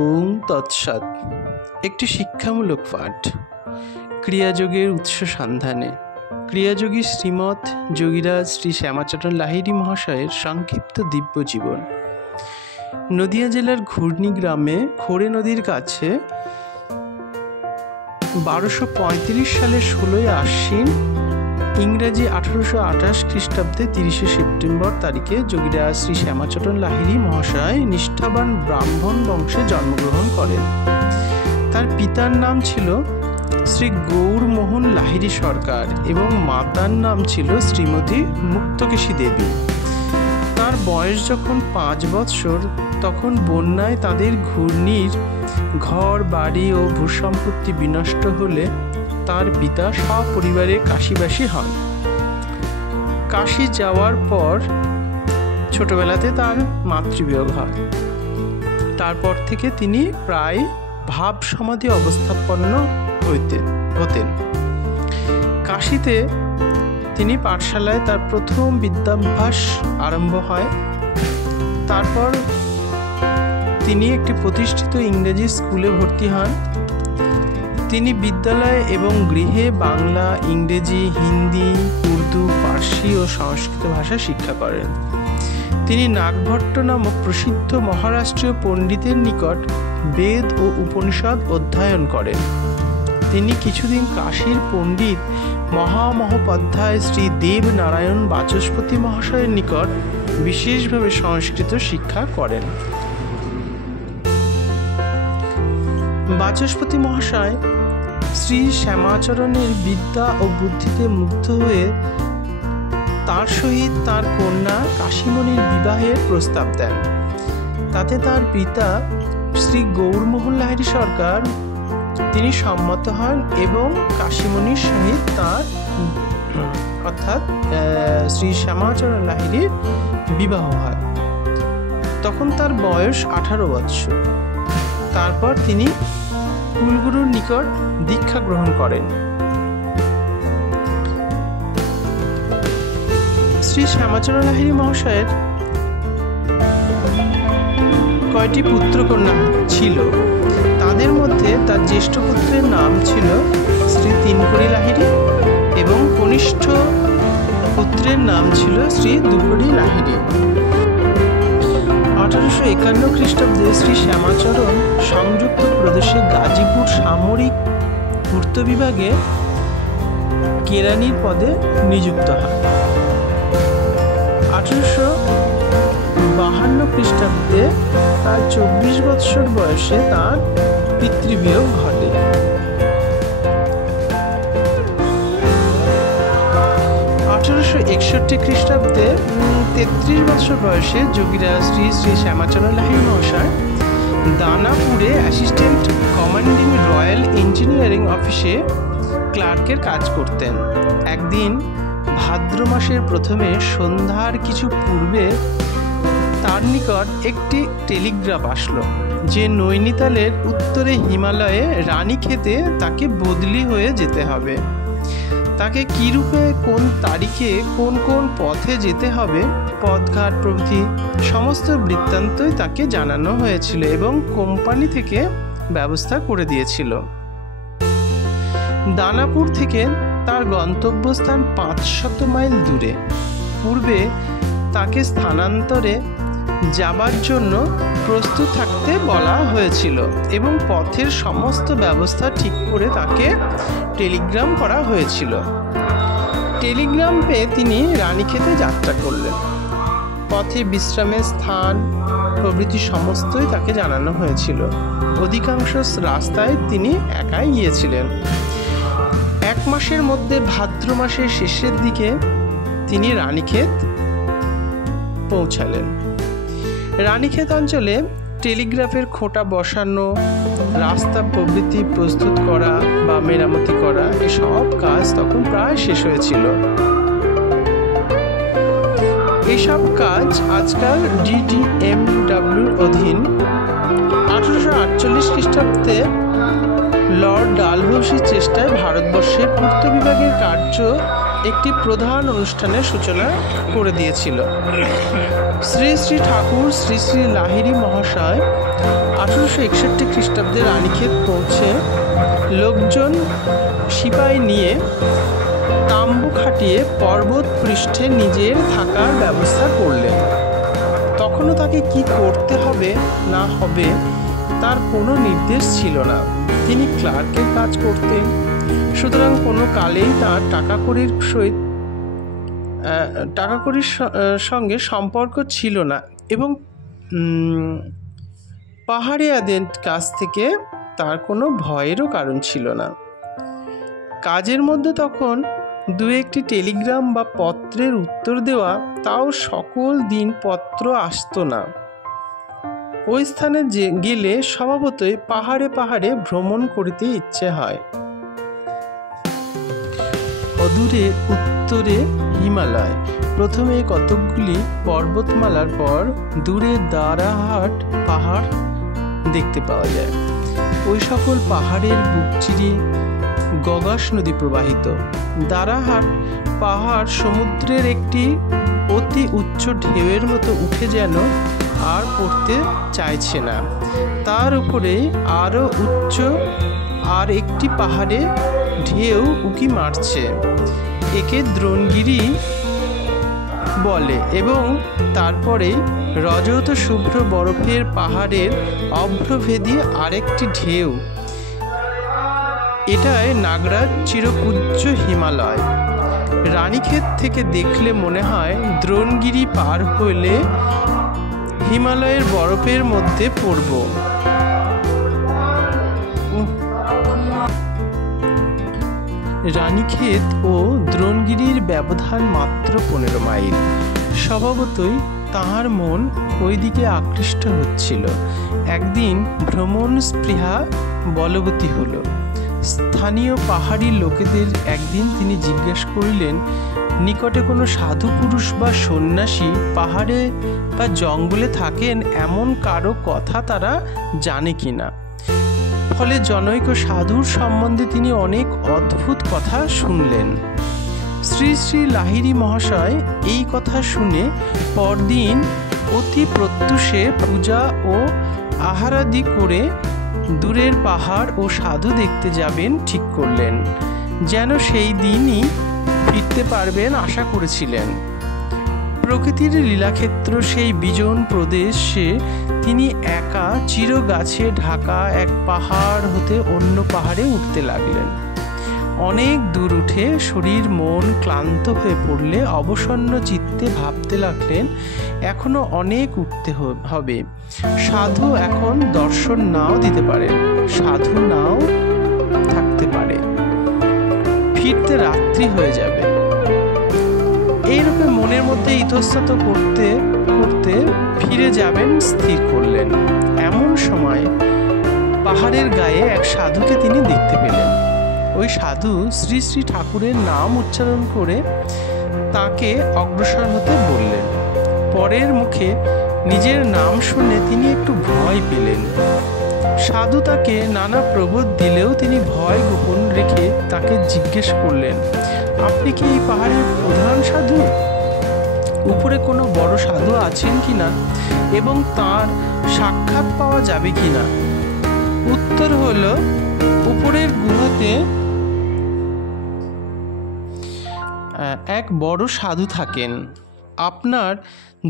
ওম তৎসৎ। একটি শিক্ষামূলক পাঠ। ক্রিয়াযোগের উৎস সন্ধানে। ক্রিয়াযোগী শ্রীমৎ যোগীরাজ শ্রী শ্যামাচরণ লাহিড়ী মহাশয়ের সংক্ষিপ্ত দিব্য জীবন। নদিয়া জেলার ঘূর্ণি গ্রামে খোরে নদীর কাছে 1235 সালের 16 আশ্বিন, ইংরাজি 1828 খ্রিস্টাব্দে 30 সেপ্টেম্বর তারিখে যোগীরাজ শ্রী শ্যামাচরণ লাহিড়ী মহাশয় নিষ্ঠাবান ব্রাহ্মণ বংশে জন্মগ্রহণ করেন। তার পিতার নাম ছিল শ্রী গৌরমোহন লাহিড়ী সরকার এবং মাতার নাম ছিল শ্রীমতী মুক্তকেশী দেবী। তার বয়স যখন 5 বৎসর তখন বন্যায় তাদের ঘূর্ণির ঘর বাড়ি ও ভূসম্পত্তি বিনষ্ট হলে তার পিতা সপরিবারে কাশীবাসী হন। কাশী যাওয়ার পর ছোটবেলাতে তার মাতৃবিয়োগ হয়। তারপর থেকে তিনি প্রায় ভাব সমাধি অবস্থাপন্ন হতেন। কাশীতে তিনি পাঠশালায় তার প্রথম বিদ্যাভ্যাস আরম্ভ হয়। তারপর তিনি একটি প্রতিষ্ঠিত ইংরেজি স্কুলে ভর্তি হন। তিনি বিদ্যালয়ে এবং গৃহে বাংলা, ইংরেজি, হিন্দি, উর্দু, ফার্সি ও সংস্কৃত ভাষা শিক্ষা করেন। তিনি নাগভট্ট নামক প্রসিদ্ধ মহারাষ্ট্রীয় পণ্ডিতের নিকট বেদ ও উপনিষদ অধ্যয়ন করেন। তিনি কিছুদিন কাশীর পণ্ডিত মহামহোপাধ্যায় শ্রী দেবনারায়ণ বাচস্পতি মহাশয়ের নিকট বিশেষভাবে সংস্কৃত শিক্ষা করেন। বাচস্পতি মহাশয় শ্রী শ্যামাচরণের বিদ্যা ও বুদ্ধিতে মুগ্ধ হয়ে তার সহিত তার কন্যা কাশীমণির বিবাহের প্রস্তাব দেন। তাতে তার পিতা শ্রী গৌরমোহন লাহিড়ী সরকার তিনি সম্মত হন এবং কাশীমণির সহিত তার অর্থাৎ শ্রী শ্যামাচরণ লাহিড়ীর বিবাহ হয়। তখন তার বয়স 18 বৎসর। তারপর তিনি কুলগুরুর নিকট দীক্ষা গ্রহণ করেন। শ্রী শ্যামাচরণ লাহিড়ী মহাশয়ের কয়টি পুত্রকন্যা ছিল। তাদের মধ্যে তার জ্যেষ্ঠ পুত্রের নাম ছিল শ্রী তিনকড়ি লাহিড়ী এবং কনিষ্ঠ পুত্রের নাম ছিল শ্রী দুকড়ি লাহিড়ী। 1851 খ্রিস্টাব্দে শ্রী শ্যামাচরণ সংযুক্ত প্রদেশে গাজীপুর সামরিক পূর্ত বিভাগে কেরানির পদে নিযুক্ত হয়। 1852 খ্রিস্টাব্দে তার 24 বৎসর বয়সে তার পিতৃবিয়োগ ঘটে। 1861 খ্রিস্টাব্দে 33 বৎসর বয়সে যোগীরাজ শ্রী শ্রী শ্যামাচরণ লাহিড়ী মহাশয় দানাপুরে অ্যাসিস্ট্যান্ট কমান্ডিং রয়্যাল ইঞ্জিনিয়ারিং অফিসে ক্লার্কের কাজ করতেন। একদিন ভাদ্র মাসের প্রথমে সন্ধ্যার কিছু পূর্বে তার নিকট একটি টেলিগ্রাফ আসলো যে নৈনিতালের উত্তরে হিমালয়ে রানীক্ষেতে তাকে বদলি হয়ে যেতে হবে। তাকে কী রূপে, কোন তারিখে, কোন কোন পথে যেতে হবে, পথঘাট প্রভৃতি সমস্ত বৃত্তান্তই তাকে জানানো হয়েছিল এবং কোম্পানি থেকে ব্যবস্থা করে দিয়েছিল। দানাপুর থেকে তার গন্তব্যস্থান 500 মাইল দূরে। পূর্বে তাকে স্থানান্তরে যাবার জন্য প্রস্তুত থাকতে বলা হয়েছিল এবং পথের সমস্ত ব্যবস্থা ঠিক করে তাকে টেলিগ্রাম করা হয়েছিল। টেলিগ্রাম পেয়ে তিনি রানীক্ষেতে যাত্রা করলেন। পথে বিশ্রামের স্থান প্রভৃতি সমস্তই তাকে জানানো হয়েছিল। অধিকাংশ রাস্তায় তিনি একাই গিয়েছিলেন। 1 মাসের মধ্যে ভাদ্র মাসের শেষের দিকে তিনি রানীক্ষেত পৌঁছালেন। রানীক্ষেত অঞ্চলে টেলিগ্রাফের খোঁটা বসানো, রাস্তা প্রভৃতি প্রস্তুত করা বা মেরামতি করা এসব কাজ তখন প্রায় শেষ হয়েছিল। এসব কাজ আজকাল DDMWর অধীন। 1848 খ্রিস্টাব্দে লর্ড ডালহৌসির চেষ্টায় ভারতবর্ষের পূর্ত বিভাগের কার্য একটি প্রধান অনুষ্ঠানের সূচনা করে দিয়েছিল। শ্রী শ্রী ঠাকুর শ্রী শ্রী লাহিড়ী মহাশয় 1861 খ্রিস্টাব্দে রানীক্ষেত পৌঁছে লোকজন সিপাই নিয়ে তাম্বু খাটিয়ে পর্বত পৃষ্ঠে নিজের থাকার ব্যবস্থা করলেন। তখনও তাকে কি করতে হবে না হবে তার কোনো নির্দেশ ছিল না। তিনি ক্লার্কের কাজ করতেন, সুতরাং কোনো কালেই তার টাকা কড়ির সঙ্গে সম্পর্ক ছিল না এবং পাহাড়িয়াদের কাছ থেকে তার কোনো ভয়েরও কারণ ছিল না। কাজের মধ্যে তখন দু একটি টেলিগ্রাম বা পত্রের উত্তর দেওয়া, তাও সকল দিন পত্র আসতো না। ওই স্থানে গেলে স্বভাবতই পাহাড়ে পাহাড়ে ভ্রমণ করিতে ইচ্ছে হয়। অদূরে উত্তরে হিমালয়, প্রথমে কতকগুলি পর্বতমালার পর দূরে দারাহাট পাহাড় দেখতে পাওয়া যায়। ওই সকল পাহাড়ের বুক চিরিয়ে গগাস নদী প্রবাহিত। দারাহাট পাহাড় সমুদ্রের একটি অতি উচ্চ ঢেউয়ের মতো উঠে যেন আর পড়তে চাইছে না। তার উপরে আরও উচ্চ আর একটি পাহাড়ে ঢেউ উকি মারছে, একে দ্রোণগিরি বলে, এবং তারপরে রজত শুভ্র বরফের পাহাড়ের অভ্রভেদী আরেকটি ঢেউ, এটাই নাগরাজ চিরকুজ্জ হিমালয়। রানীক্ষেত থেকে দেখলে মনে হয় দ্রোণগিরি পার হলে হিমালয়ের বরফের মধ্যে পড়ব। রানীক্ষেত ও দ্রোণগিরির ব্যবধান মাত্র 15 মাইল। স্বভাবতই তাহার মন ওই দিকে আকৃষ্ট হচ্ছিল। একদিন ভ্রমণ স্পৃহা বলবতী হল। স্থানীয় পাহাড়ি লোকেদের একদিন তিনি জিজ্ঞাসা করিলেন, নিকটে কোনো সাধু পুরুষ বা সন্ন্যাসী পাহাড়ে বা জঙ্গলে থাকেন এমন কারো কথা তারা জানে কিনা। ফলে জনৈক সাধুর সম্বন্ধে তিনি অনেক অদ্ভুত কথা শুনলেন। শ্রী শ্রী লাহিড়ী মহাশয় এই কথা শুনে পরদিন অতি প্রত্যুষে পূজা ও আহারাদি করে দূরের পাহাড় ও সাধু দেখতে যাবেন ঠিক করলেন। যেন সেই দিনই ফিরতে পারবেন আশা করেছিলেন। প্রকৃতির লীলাক্ষেত্র সেই বিজন প্রদেশে তিনি একা চির গাছে ঢাকা এক পাহাড় হতে অন্য পাহাড়ে উঠতে লাগলেন। অনেক দূর উঠে শরীর মন ক্লান্ত হয়ে পড়লে অবসন্ন চিত্তে ভাবতে লাগলেন, এখনো অনেক উঠতে হবে। সাধু এখন দর্শন নাও দিতে পারে, সাধু নাও থাকতে পারে, ফিরতে রাত্রি হয়ে যাবে। এইরূপে মনের মধ্যে ইতস্তত করতে করতে ফিরে যাবেন স্থির করলেন। এমন সময় পাহাড়ের গায়ে এক সাধুকে তিনি দেখতে পেলেন। ওই সাধু শ্রী শ্রী ঠাকুরের নাম উচ্চারণ করে তাকে অগ্রসর হতে বললেন। পরের মুখে নিজের নাম শুনে তিনি একটু ভয় পেলেন। সাধু তাকে নানা প্রবোধ দিলেও তিনি ভয় গোপন রেখে তাকে জিজ্ঞেস করলেন, আপনি কি এই পাহাড়ের প্রধান সাধু? উপরে কোনো বড় সাধু আছেন কিনা এবং তার সাক্ষাৎ পাওয়া যাবে কিনা? উত্তর হল, উপরের গুহাতে এক বড় সাধু থাকেন। আপনার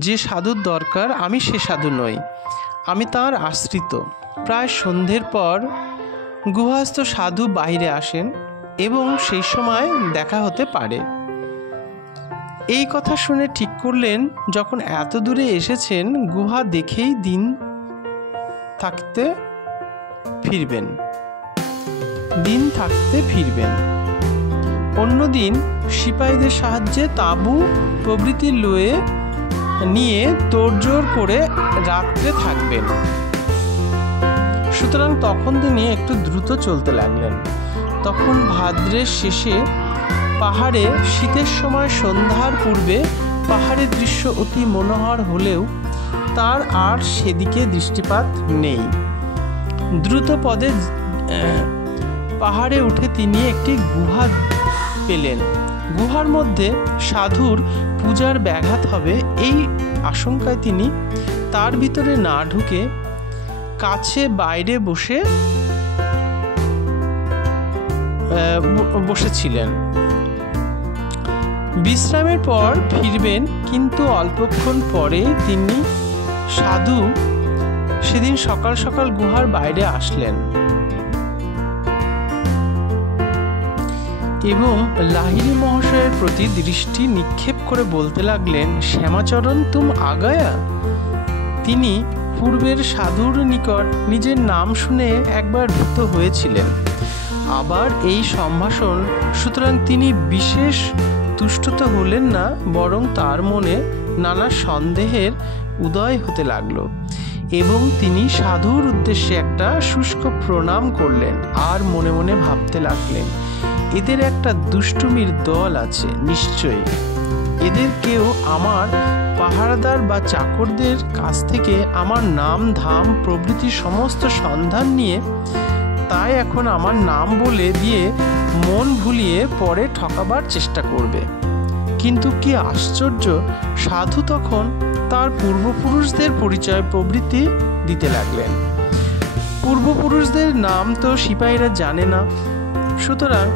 যে সাধুর দরকার আমি সে সাধু নই, আমি তার আশ্রিত। প্রায় সন্ধ্যের পর গুহাস্থ সাধু বাইরে আসেন এবং সেই সময় দেখা হতে পারে। এই কথা শুনে ঠিক করলেন, যখন এত দূরে এসেছেন গুহা দেখেই দিন থাকতে ফিরবেন। অন্যদিন সিপাহীদের সাহায্যে তাঁবু প্রভৃতি নিয়ে তোড়জোড় করে রাত্রে থাকবেন। সুতরাং তখন তিনি একটু দ্রুত চলতে লাগলেন। তখন ভাদ্রের শেষে পাহাড়ে শীতের সময় সন্ধ্যার পূর্বে পাহাড়ের দৃশ্য অতি মনোহর হলেও তার আর সেদিকে দৃষ্টিপাত নেই। দ্রুত পদে পাহাড়ে উঠে তিনি একটি গুহা পেলেন। গুহার মধ্যে সাধুর পূজার ব্যাঘাত হবে এই আশঙ্কায় তিনি তার ভিতরে না ঢুকে কাছে বাইরে বসেছিলেন। বিশ্রামের পর ফিরবেন, কিন্তু অল্পক্ষণ পরে তিনি সাধু সেদিন সকাল সকাল গুহার বাইরে আসলেন এবং লাহিড়ী মহাশয়ের প্রতি দৃষ্টি নিক্ষেপ করে বলতে লাগলেন, শ্যামাচরণ তুম আগায়া। তিনি পূর্বের সাধুর নিকট নিজের নাম শুনে একবার ভীত হয়েছিলেন, আবার এই সম্ভাষণ, সুতরাং তিনি বিশেষ তুষ্ট হলেন না, বরং তার মনে নানা সন্দেহের উদয় হতে লাগলো এবং তিনি সাধুর উদ্দেশ্যে একটা শুষ্ক প্রণাম করলেন আর মনে মনে ভাবতে লাগলেন, এদের একটা দুষ্টুমির দল আছে নিশ্চয়ই। এদের কেউ আমার পাহারাদার বা চাকরদের কাছ থেকে আমার নাম ধাম প্রভৃতি সমস্ত সন্ধান নিয়ে তাই এখন আমার নাম বলে দিয়ে মন ভুলিয়ে পরে ঠকাবার চেষ্টা করবে। কিন্তু কি আশ্চর্য, সাধু তখন তার পূর্বপুরুষদের পরিচয় প্রভৃতি দিতে লাগলেন। পূর্বপুরুষদের নাম তো সিপাহীরা জানে না, সুতরাং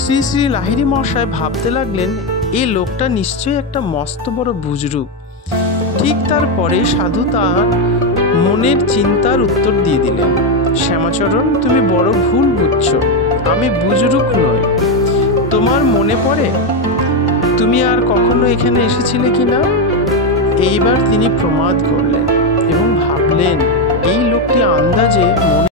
শ্রী শ্রী লাহিড়ী মহাশয় ভাবতে লাগলেন, এই লোকটা নিশ্চয়ই একটা মস্ত বড় বুজরুক। ঠিক তারপরে সাধু তার মনের চিন্তার উত্তর দিয়ে দিলেন, শ্যামাচরণ তুমি বড় ভুল বুঝছো, আমি বুজরুক নই। তোমার মনে পড়ে তুমি আর কখনো এখানে এসেছিলে কিনা? এইবার তিনি প্রমাদ করলেন এবং ভাবলেন, এই লোকটি আন্দাজে মনে